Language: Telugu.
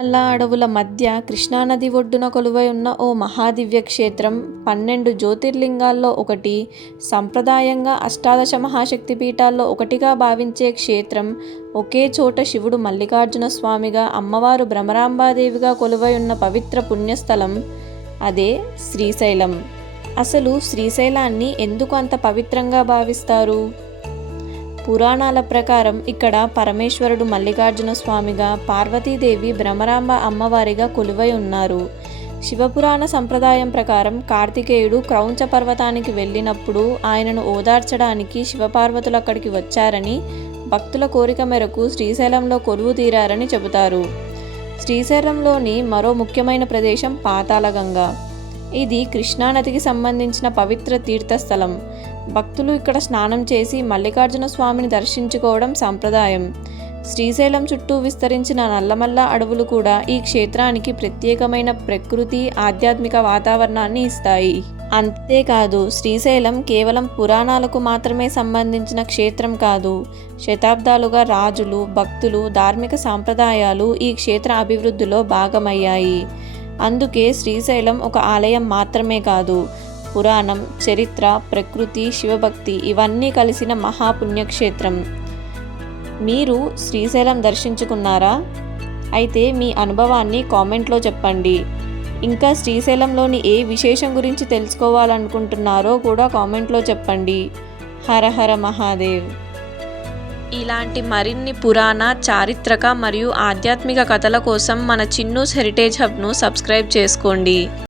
నల్ల అడవుల మధ్య కృష్ణానది ఒడ్డున కొలువై ఉన్న ఓ మహాదివ్య క్షేత్రం 12 జ్యోతిర్లింగాల్లో ఒకటి, సంప్రదాయంగా అష్టాదశ మహాశక్తి పీఠాల్లో ఒకటిగా భావించే క్షేత్రం. ఒకే చోట శివుడు మల్లికార్జున స్వామిగా, అమ్మవారు భ్రమరాంబాదేవిగా కొలువై ఉన్న పవిత్ర పుణ్యస్థలం అదే శ్రీశైలం. అసలు శ్రీశైలాన్ని ఎందుకు అంత పవిత్రంగా భావిస్తారు? పురాణాల ప్రకారం ఇక్కడ పరమేశ్వరుడు మల్లికార్జున స్వామిగా, పార్వతీదేవి భ్రమరాంబ అమ్మవారిగా కొలువై ఉన్నారు. శివపురాణ సంప్రదాయం ప్రకారం కార్తికేయుడు క్రౌంచ పర్వతానికి వెళ్ళినప్పుడు ఆయనను ఓదార్చడానికి శివపార్వతులు అక్కడికి వచ్చారని, భక్తుల కోరిక మేరకు శ్రీశైలంలో కొలువు తీరారని చెబుతారు. శ్రీశైలంలోని మరో ముఖ్యమైన ప్రదేశం పాతాళగంగ. ఇది కృష్ణానదికి సంబంధించిన పవిత్ర తీర్థస్థలం. భక్తులు ఇక్కడ స్నానం చేసి మల్లికార్జున స్వామిని దర్శించుకోవడం సంప్రదాయం. శ్రీశైలం చుట్టూ విస్తరించిన నల్లమల్ల అడవులు కూడా ఈ క్షేత్రానికి ప్రత్యేకమైన ప్రకృతి, ఆధ్యాత్మిక వాతావరణాన్ని ఇస్తాయి. అంతేకాదు, శ్రీశైలం కేవలం పురాణాలకు మాత్రమే సంబంధించిన క్షేత్రం కాదు. శతాబ్దాలుగా రాజులు, భక్తులు, ధార్మిక సాంప్రదాయాలు ఈ క్షేత్ర అభివృద్ధిలో భాగమయ్యాయి. అందుకే శ్రీశైలం ఒక ఆలయం మాత్రమే కాదు, పురాణం, చరిత్ర, ప్రకృతి, శివభక్తి ఇవన్నీ కలిసిన మహాపుణ్యక్షేత్రం. మీరు శ్రీశైలం దర్శించుకున్నారా? అయితే మీ అనుభవాన్ని కామెంట్లో చెప్పండి. ఇంకా శ్రీశైలంలోని ఏ విశేషం గురించి తెలుసుకోవాలనుకుంటున్నారో కూడా కామెంట్లో చెప్పండి. హర హర మహాదేవ్. ఇలాంటి మరిన్ని పురాణ, చారిత్రక మరియు ఆధ్యాత్మిక కథల కోసం మన చిన్నూస్ హెరిటేజ్ హబ్ను సబ్స్క్రైబ్ చేసుకోండి.